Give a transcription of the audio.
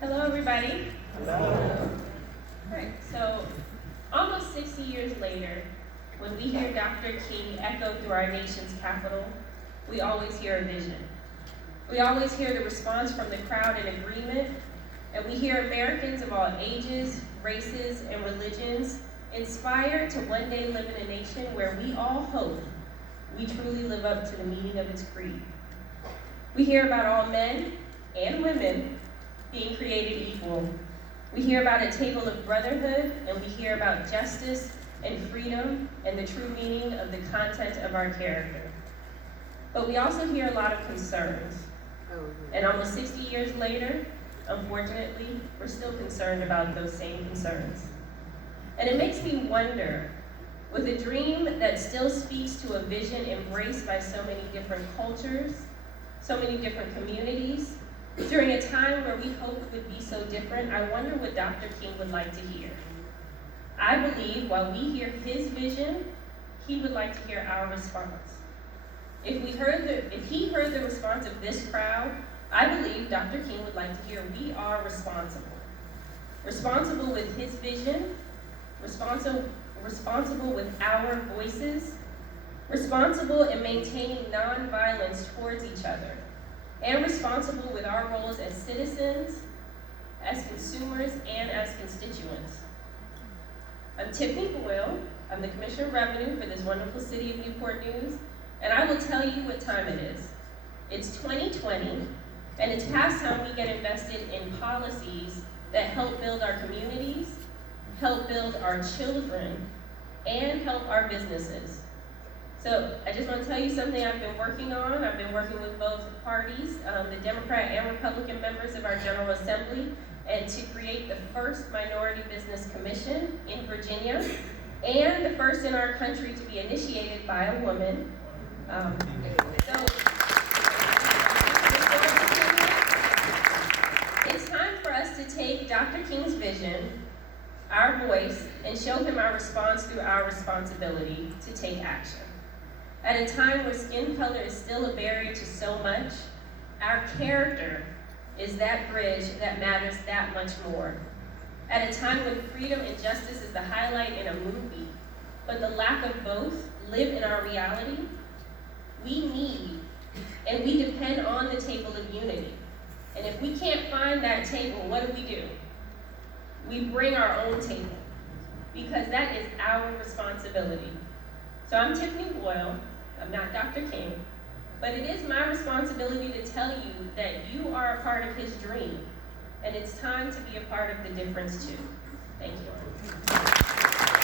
Hello, everybody. Hello. All right, so almost 60 years later, when we hear Dr. King echo through our nation's capital, we always hear a vision. We always hear the response from the crowd in agreement, and we hear Americans of all ages, races, and religions inspired to one day live in a nation where we all hope we truly live up to the meaning of its creed. We hear about all men and women being created equal. We hear about a table of brotherhood, and we hear about justice and freedom and the true meaning of the content of our character. But we also hear a lot of concerns. And almost 60 years later, unfortunately, we're still concerned about those same concerns. And it makes me wonder, with a dream that still speaks to a vision embraced by so many different cultures, so many different communities, during a time where we hoped would be so different, I wonder what Dr. King would like to hear. I believe while we hear his vision, he would like to hear our response. If he heard the response of this crowd, I believe Dr. King would like to hear we are responsible. Responsible with his vision, responsible with our voices, responsible in maintaining nonviolence towards each other, and responsible with our roles as citizens, as consumers, and as constituents. I'm Tiffany Boyle. I'm the Commissioner of Revenue for this wonderful city of Newport News, and I will tell you what time it is. It's 2020, and it's past time we get invested in policies that help build our communities, help build our children, and help our businesses. So I just want to tell you something I've been working on. I've been working with both parties, the Democrat and Republican members of our General Assembly, and to create the first Minority Business Commission in Virginia, and the first in our country to be initiated by a woman. It's time for us to take Dr. King's vision, our voice, and show him our response through our responsibility to take action. At a time where skin color is still a barrier to so much, our character is that bridge that matters that much more. At a time when freedom and justice is the highlight in a movie, but the lack of both live in our reality, we need and we depend on the table of unity. And if we can't find that table, what do? We bring our own table, because that is our responsibility. So I'm Tiffany Boyle. I'm not Dr. King, but it is my responsibility to tell you that you are a part of his dream, and it's time to be a part of the difference too. Thank you.